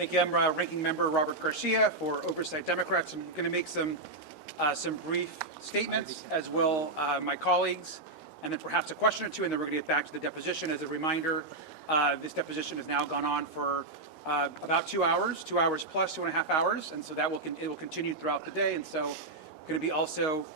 Thank you. I'm Ranking Member Robert Garcia for Oversight Democrats. I'm going to make some brief statements, as will my colleagues, and then perhaps a question or two, and then we're going to get back to the deposition. As a reminder, this deposition has now gone on for about 2 hours, 2 hours plus 2.5 hours, and so it will continue throughout the day. And so, I'm going to be also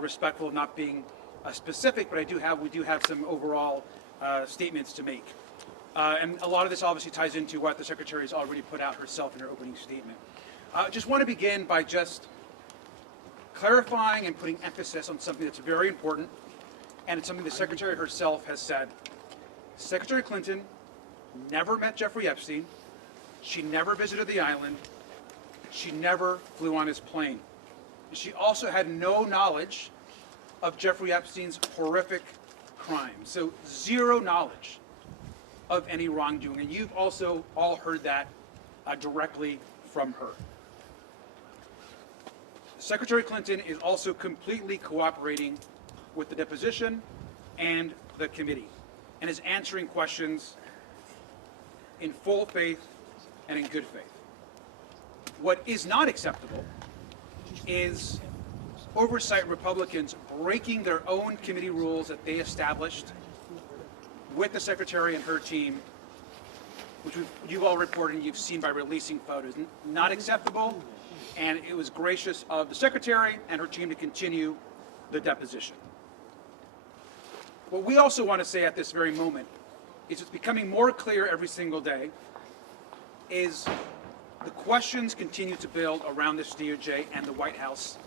respectful of not being specific, but we do have some overall statements to make. And a lot of this obviously ties into what the Secretary has already put out herself in her opening statement. I just want to begin by just clarifying and putting emphasis on something that's very important, and it's something the Secretary herself has said. Secretary Clinton never met Jeffrey Epstein. She never visited the island. She never flew on his plane. She also had no knowledge of Jeffrey Epstein's horrific crime. So zero knowledge of any wrongdoing. And you've also all heard that directly from her. Secretary Clinton is also completely cooperating with the deposition and the committee, and is answering questions in full faith and in good faith. What is not acceptable is oversight Republicans breaking their own committee rules that they established with the Secretary and her team, which you've all reported and you've seen by releasing photos. Not acceptable, and it was gracious of the Secretary and her team to continue the deposition. What we also want to say at this very moment is it's becoming more clear every single day is the questions continue to build around this DOJ and the White House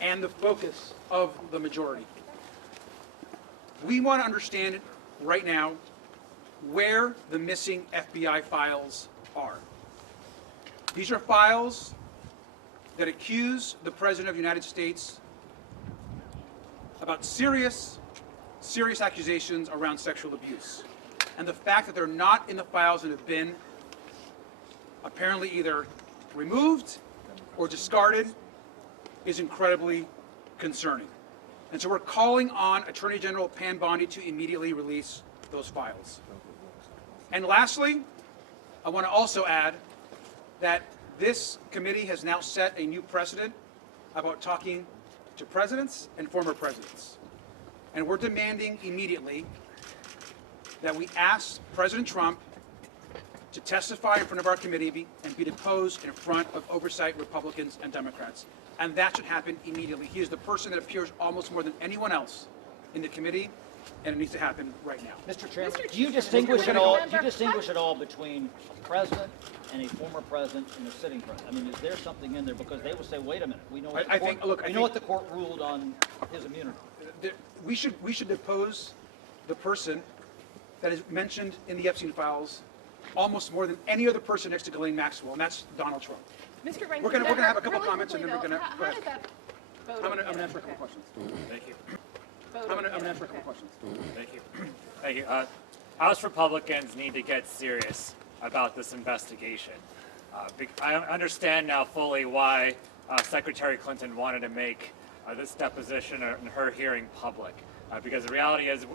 and the focus of the majority. We want to understand right now where the missing FBI files are. These are files that accuse the President of the United States about serious accusations around sexual abuse. And the fact that they're not in the files and have been apparently either removed or discarded is incredibly concerning. And so we're calling on Attorney General Pam Bondi to immediately release those files. And lastly, I want to also add that this committee has now set a new precedent about talking to presidents and former presidents. And we're demanding immediately that we ask President Trump to testify in front of our committee and be deposed in front of oversight Republicans and Democrats. And that should happen immediately. He is the person that appears almost more than anyone else in the committee, and it needs to happen right now. Mr. Chairman, do you distinguish at all between a president and a former president and a sitting president? I mean, is there something in there? Because they would say, wait a minute, we know what the court ruled on his immunity. We should depose the person that is mentioned in the Epstein files almost more than any other person next to Ghislaine Maxwell, and that's Donald Trump. Mr. Ranking We're going to have a couple really comments, and then we're going to. How did that vote? I'm going to answer a couple questions. Thank you. I'm going to answer a couple questions. Thank you. Thank you. House Republicans need to get serious about this investigation. I understand now fully why Secretary Clinton wanted to make this deposition and her hearing public, because the reality is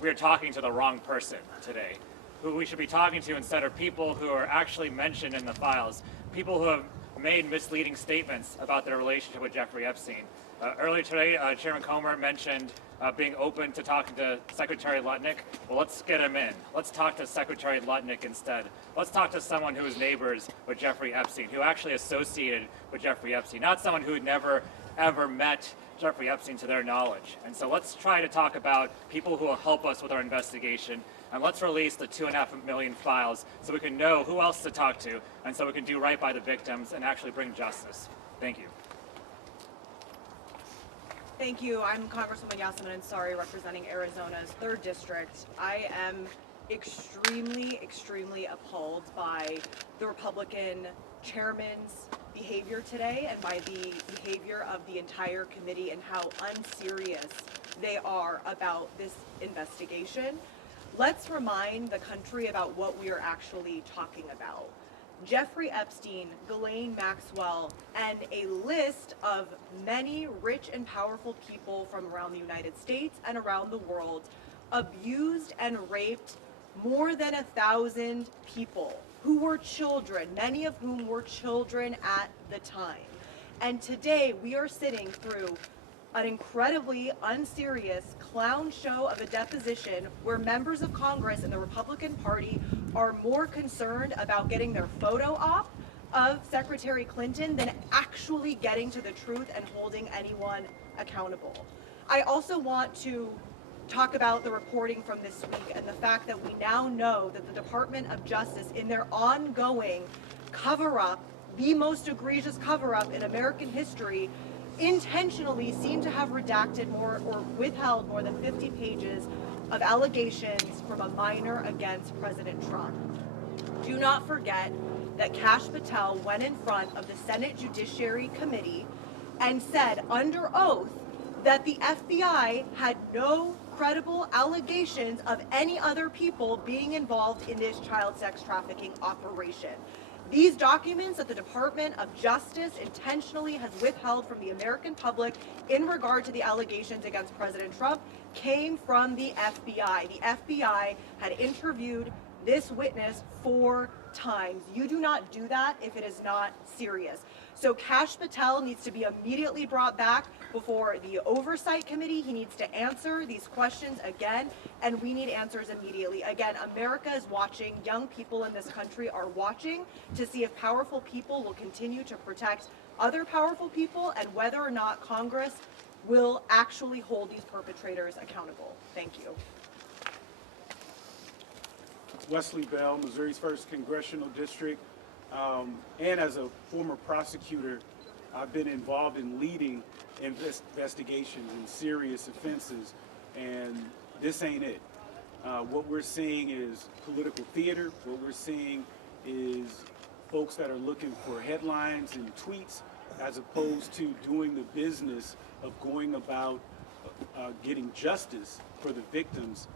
we are talking to the wrong person today. Who we should be talking to instead are people who are actually mentioned in the files, people who have made misleading statements about their relationship with Jeffrey Epstein. Earlier today, Chairman Comer mentioned being open to talking to Secretary Lutnick. Well, let's get him in. Let's talk to Secretary Lutnick instead. Let's talk to someone who is neighbors with Jeffrey Epstein, who actually associated with Jeffrey Epstein, not someone who had never, ever met Jeffrey Epstein to their knowledge. And so let's try to talk about people who will help us with our investigation, and let's release the 2.5 million files so we can know who else to talk to, and so we can do right by the victims and actually bring justice. Thank you. Thank you. I'm Congresswoman Yasmin Ansari, representing Arizona's 3rd District. I am extremely appalled by the Republican chairman's behavior today and by the behavior of the entire committee and how unserious they are about this investigation. Let's remind the country about what we are actually talking about. Jeffrey Epstein, Ghislaine Maxwell, and a list of many rich and powerful people from around the United States and around the world abused and raped more than 1,000 people who were children, many of whom were children at the time. And today we are sitting through an incredibly unserious clown show of a deposition where members of Congress and the Republican Party are more concerned about getting their photo op of Secretary Clinton than actually getting to the truth and holding anyone accountable. I also want to talk about the reporting from this week and the fact that we now know that the Department of Justice, in their ongoing cover-up, the most egregious cover-up in American history, intentionally seem to have redacted more or withheld more than 50 pages of allegations from a minor against President Trump. Do not forget that Kash Patel went in front of the Senate Judiciary Committee and said under oath that the FBI had no credible allegations of any other people being involved in this child sex trafficking operation. These documents that the Department of Justice intentionally has withheld from the American public in regard to the allegations against President Trump came from the FBI. The FBI had interviewed this witness 4 times. You do not do that if it is not serious. So Kash Patel needs to be immediately brought back before the Oversight Committee. He needs to answer these questions again, and we need answers immediately. Again, America is watching. Young people in this country are watching to see if powerful people will continue to protect other powerful people and whether or not Congress will actually hold these perpetrators accountable. Thank you. Wesley Bell, Missouri's 1st Congressional District, and as a former prosecutor, I've been involved in leading investigations in serious offenses, and this ain't it. What we're seeing is political theater. What we're seeing is folks that are looking for headlines and tweets as opposed to doing the business of going about getting justice for the victims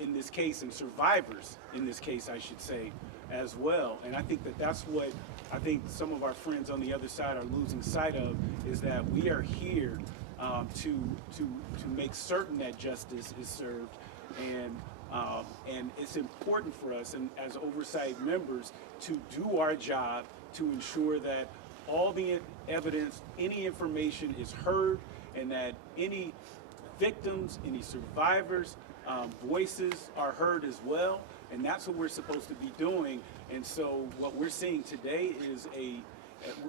in this case, and survivors in this case, I should say, as well. And I think that that's what I think some of our friends on the other side are losing sight of, is that we are here to make certain that justice is served, and it's important for us, and as oversight members, to do our job to ensure that all the evidence, any information is heard, and that any victims, any survivors, voices are heard as well, and that's what we're supposed to be doing. And so what we're seeing today is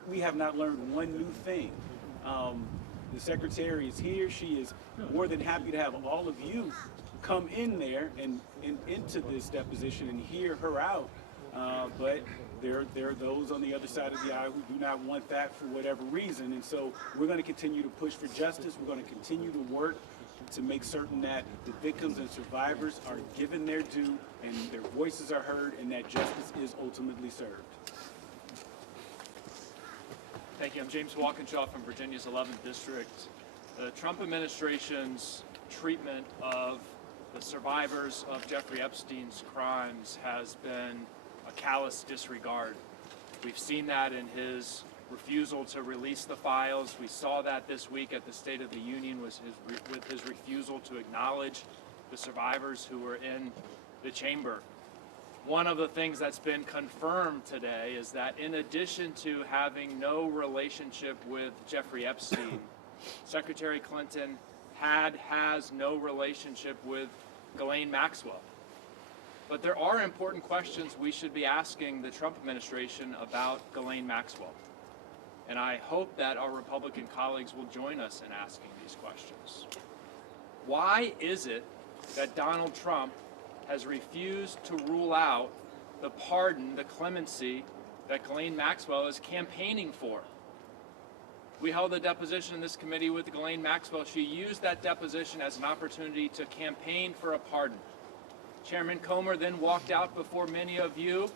we have not learned one new thing. The Secretary is here. She is more than happy to have all of you come in there and into this deposition and hear her out. But there are those on the other side of the aisle who do not want that for whatever reason. And so we're going to continue to push for justice. We're going to continue to work to make certain that the victims and survivors are given their due and their voices are heard and that justice is ultimately served. Thank you. I'm James Walkinshaw from Virginia's 11th District. The Trump administration's treatment of the survivors of Jeffrey Epstein's crimes has been a callous disregard. We've seen that in his refusal to release the files. We saw that this week at the State of the Union with his refusal to acknowledge the survivors who were in the chamber. One of the things that's been confirmed today is that in addition to having no relationship with Jeffrey Epstein, Secretary Clinton has no relationship with Ghislaine Maxwell. But there are important questions we should be asking the Trump administration about Ghislaine Maxwell. And I hope that our Republican colleagues will join us in asking these questions. Why is it that Donald Trump has refused to rule out the pardon, the clemency that Ghislaine Maxwell is campaigning for? We held a deposition in this committee with Ghislaine Maxwell. She used that deposition as an opportunity to campaign for a pardon. Chairman Comer then walked out before many of you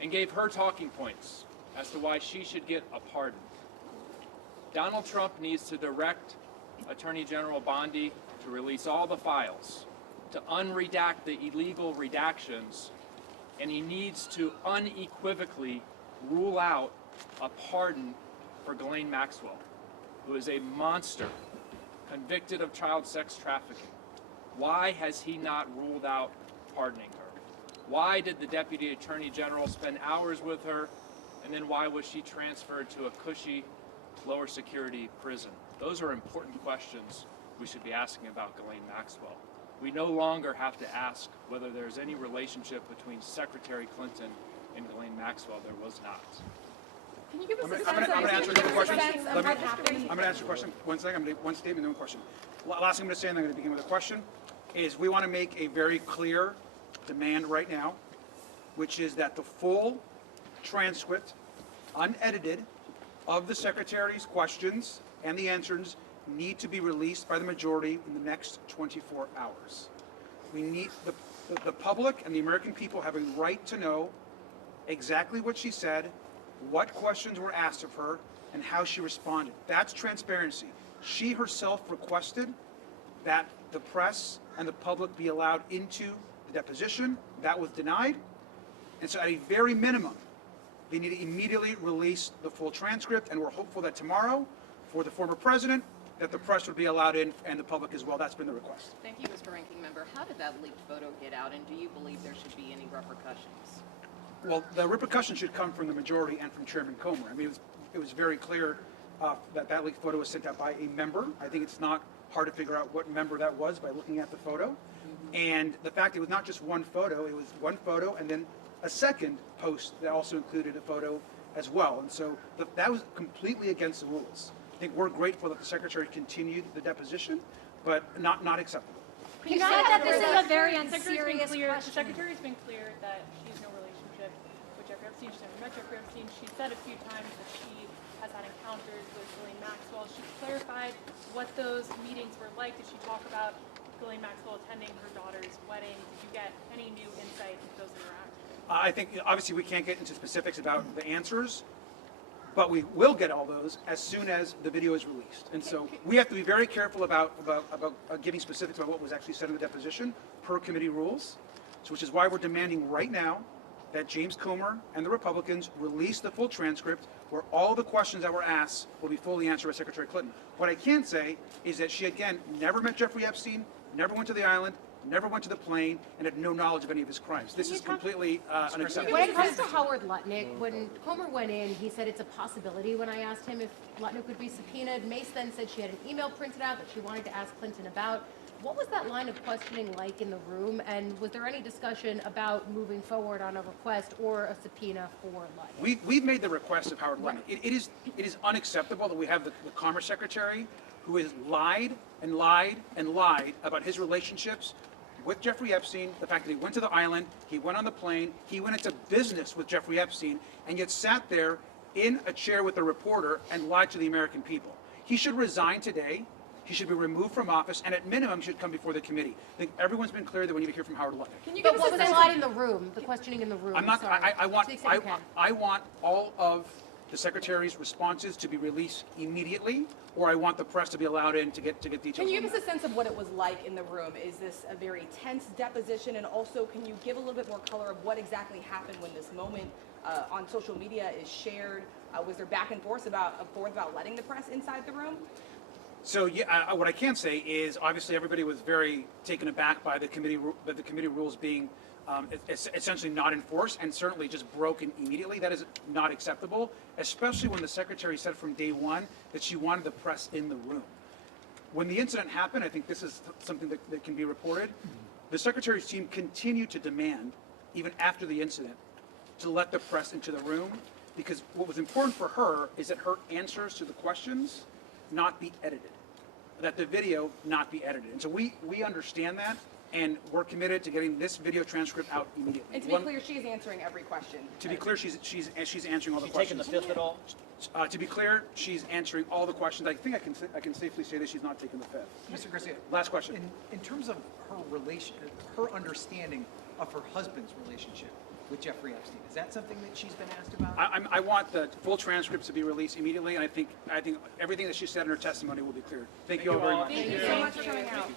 and gave her talking points as to why she should get a pardon. Donald Trump needs to direct Attorney General Bondi to release all the files, to unredact the illegal redactions, and he needs to unequivocally rule out a pardon for Ghislaine Maxwell, who is a monster convicted of child sex trafficking. Why has he not ruled out pardoning her? Why did the Deputy Attorney General spend hours with her? And then why was she transferred to a cushy, lower security prison? Those are important questions we should be asking about Ghislaine Maxwell. We no longer have to ask whether there's any relationship between Secretary Clinton and Ghislaine Maxwell. There was not. Can you give us a sense I'm going to answer the question. of what happened? I'm going to answer your question. One second. I'm going to one statement, then one question. Last thing I'm going to say, and I'm going to begin with a question, is we want to make a very clear demand right now, which is that the full transcript, unedited, of the Secretary's questions and the answers need to be released by the majority in the next 24 hours. We need the public and the American people have a right to know exactly what she said, what questions were asked of her, and how she responded. That's transparency. She herself requested that the press and the public be allowed into the deposition. That was denied. And so at a very minimum, they need to immediately release the full transcript, and we're hopeful that tomorrow, for the former president, that the press would be allowed in and the public as well. That's been the request. Thank you, Mr. Ranking Member. How did that leaked photo get out, and do you believe there should be any repercussions? Well, the repercussions should come from the majority and from Chairman Comer. I mean, it was very clear that leaked photo was sent out by a member. I think it's not hard to figure out what member that was by looking at the photo. And the fact it was not just one photo, it was one photo and then a second post that also included a photo as well. And so that was completely against the rules. I think we're grateful that the Secretary continued the deposition, but not acceptable. You said that this is a very The unserious The question. Secretary's been clear that she has no relationship with Jeffrey Epstein. She's never met Jeffrey Epstein. She said a few times that she has had encounters with Ghislaine Maxwell. She clarified what those meetings were like. Did she talk about Ghislaine Maxwell attending her daughter's wedding? Did you get any new insight into those interactions? I think, obviously, we can't get into specifics about the answers, but we will get all those as soon as the video is released. And so we have to be very careful about giving specifics about what was actually said in the deposition per committee rules, so which is why we're demanding right now that James Comer and the Republicans release the full transcript where all the questions that were asked will be fully answered by Secretary Clinton. What I can say is that she, again, never met Jeffrey Epstein, never went to the island, never went to the plane, and had no knowledge of any of his crimes. This is completely unacceptable. When it comes to Howard Lutnick, when Comer went in, he said it's a possibility. When I asked him if Lutnick would be subpoenaed, Mace then said she had an email printed out that she wanted to ask Clinton about. What was that line of questioning like in the room, and was there any discussion about moving forward on a request or a subpoena for Lutnick? We've made the request of Howard Lutnick. It is unacceptable that we have the Commerce Secretary who has lied and lied and lied about his relationships with Jeffrey Epstein, the fact that he went to the island, he went on the plane, he went into business with Jeffrey Epstein, and yet sat there in a chair with a reporter and lied to the American people. He should resign today. He should be removed from office, and at minimum should come before the committee. I think everyone's been clear that we need to hear from Howard Lutnick. Can you give us a sense in the room, the questioning in the room? I'm not. Sorry. I want. To the extent you can. I want all of the Secretary's responses to be released immediately, or I want the press to be allowed in to get details. Can you on give that. us a sense of what it was like in the room? Is this a very tense deposition? And also, can you give a little bit more color of what exactly happened when this moment on social media is shared? Was there back and forth about letting the press inside the room? So yeah, what I can say is obviously everybody was very taken aback by the committee rules being essentially not enforced and certainly just broken immediately. That is not acceptable, especially when the Secretary said from day one that she wanted the press in the room. When the incident happened, I think this is something that can be reported. The Secretary's team continued to demand, even after the incident, to let the press into the room, because what was important for her is that her answers to the questions not be edited, that the video not be edited. And so we understand that, and we're committed to getting this video transcript out immediately. And to be clear, she is answering every question. To be clear, she's answering all the She taking questions. the fifth at all? To be clear, she's answering all the questions. I think I can safely say that she's not taking the fifth. Mr. Garcia, Last question. in terms of her understanding of her husband's relationship with Jeffrey Epstein, is that something that she's been asked about? I want the full transcripts to be released immediately, and I think everything that she said in her testimony will be cleared. Thank you all very much. Thank you so much for coming out.